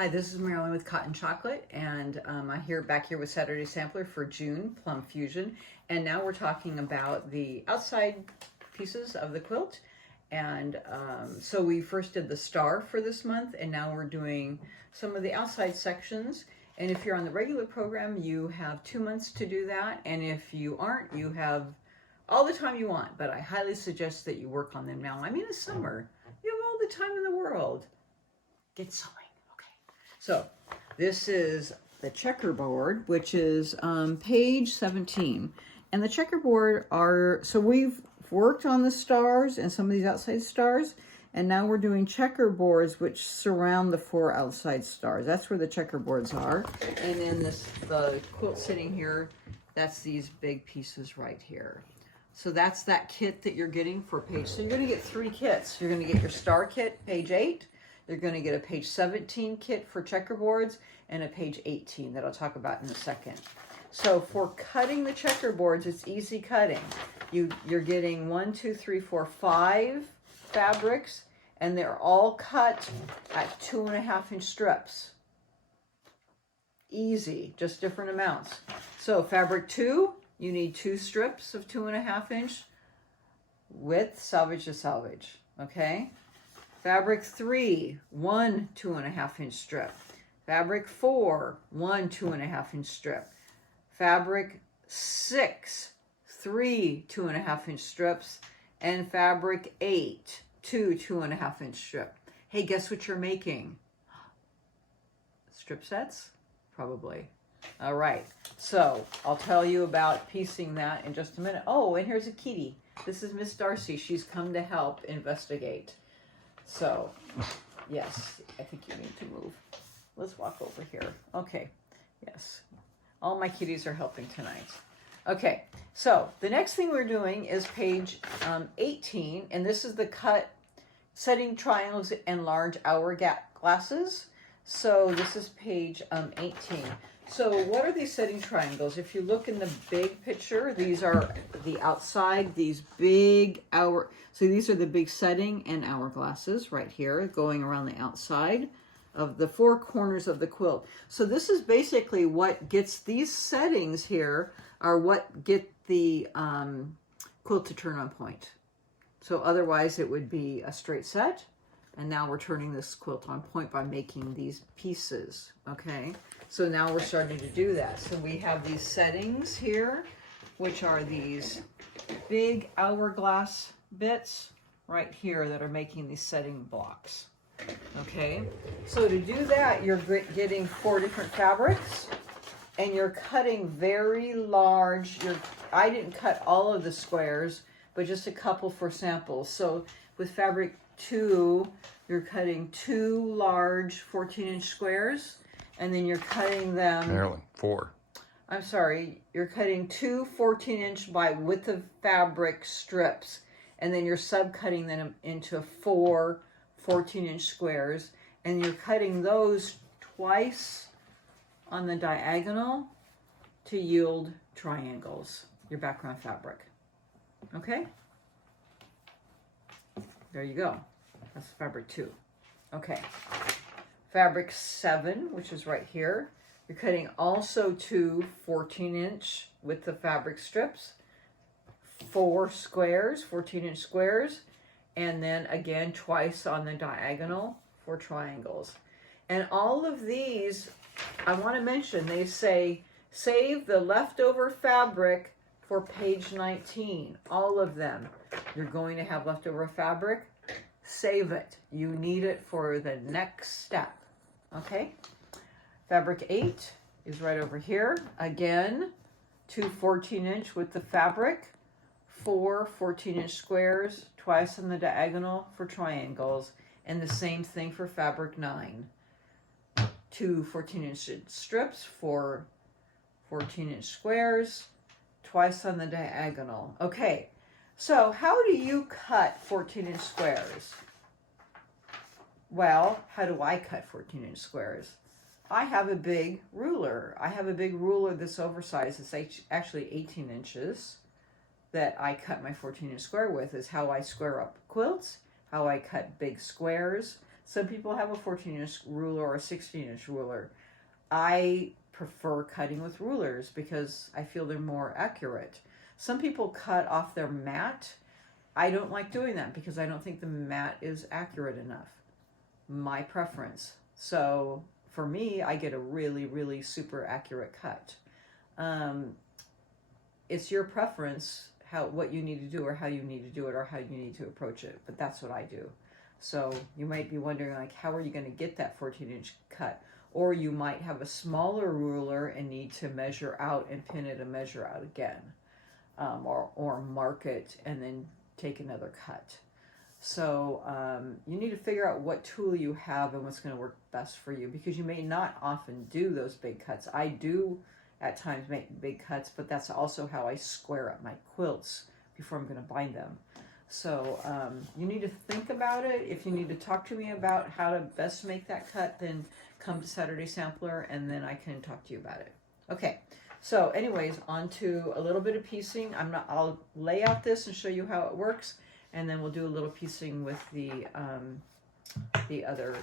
Hi, this is Marilyn with Cotton Chocolate, and I'm back here with Saturday Sampler for June, Plum Fusion. And now we're talking about the outside pieces of the quilt. And so we first did the star for this month, and now we're doing some of the outside sections. And if you're on the regular program, you have 2 months to do that. And if you aren't, you have all the time you want. But I highly suggest that you work on them now. I mean, it's summer. You have all the time in the world. Get sewing. So this is the checkerboard, which is page 17. And the checkerboard so we've worked on the stars and some of these outside stars, and now we're doing checkerboards which surround the 4 outside stars. That's where the checkerboards are. And then the quilt sitting here, that's these big pieces right here. So that's that kit that you're getting for page. So you're going to get 3 kits. You're going to get your star kit, page 8. You're going to get a page 17 kit for checkerboards and a page 18 that I'll talk about in a second. So for cutting the checkerboards, it's easy cutting. You're getting 1, 2, 3, 4, 5 fabrics, and they're all cut at 2.5-inch strips. Easy, just different amounts. So fabric 2, you need 2 strips of 2.5-inch width, salvage to salvage, okay? Fabric 3, 1 2.5-inch strip. Fabric 4, 1 2.5-inch strip. Fabric 6, 3 2.5-inch strips. And fabric 8, 2 2.5-inch strip. Hey, guess what you're making? Strip sets? Probably. All right, so I'll tell you about piecing that in just a minute. Oh, and here's a kitty. This is Miss Darcy. She's come to help investigate. So, yes, I think you need to move. Let's walk over here. Okay, yes. All my kitties are helping tonight. Okay, so the next thing we're doing is page 18, and this is the cut, setting triangles and large hourglasses. So this is page 18. So what are these setting triangles? If you look in the big picture, these are the outside, these big so these are the big setting and hourglasses right here going around the outside of the 4 corners of the quilt. So this is basically what gets these settings here are what get the quilt to turn on point. So otherwise it would be a straight set. And now we're turning this quilt on point by making these pieces, okay? So now we're starting to do that. So we have these settings here, which are these big hourglass bits right here that are making these setting blocks, okay? So to do that, you're getting 4 different fabrics, and you're cutting very large. I didn't cut all of the squares, but just a couple for samples. So with fabric 2, you're cutting 2 large 14-inch squares, and then you're cutting them... Marilyn, 4. I'm sorry, you're cutting 2 14-inch by width of fabric strips, and then you're subcutting them into 4 14-inch squares, and you're cutting those twice on the diagonal to yield triangles, your background fabric. Okay? There you go. That's fabric 2. Okay. Fabric 7, which is right here. You're cutting also 2 14-inch with the fabric strips, 4 squares, 14-inch squares, and then again twice on the diagonal for triangles. And all of these, I want to mention, they say save the leftover fabric for page 19. All of them. You're going to have leftover fabric. Save it. You need it for the next step. Okay? Fabric 8 is right over here. Again, 2 14-inch with the fabric, 4 14-inch squares, twice on the diagonal for triangles, and the same thing for fabric 9. 2 14-inch strips, 4 14-inch squares, twice on the diagonal. Okay. So how do you cut 14-inch squares? Well, how do I cut 14-inch squares? I have a big ruler. I have a big ruler that's oversized. It's actually 18 inches that I cut my 14-inch square with, is how I square up quilts, how I cut big squares. Some people have a 14-inch ruler or a 16-inch ruler. I prefer cutting with rulers because I feel they're more accurate. Some people cut off their mat. I don't like doing that because I don't think the mat is accurate enough. My preference. So for me, I get a really, really super accurate cut. It's your preference what you need to do or how you need to do it or how you need to approach it. But that's what I do. So you might be wondering, like, how are you going to get that 14-inch cut? Or you might have a smaller ruler and need to measure out and pin it and measure out again. Or mark it and then take another cut. So you need to figure out what tool you have and what's going to work best for you, because you may not often do those big cuts. I do at times make big cuts, but that's also how I square up my quilts before I'm going to bind them. So you need to think about it. If you need to talk to me about how to best make that cut, then come to Saturday Sampler and then I can talk to you about it. Okay, so anyways, on to a little bit of piecing. I'll lay out this and show you how it works, and then we'll do a little piecing with the other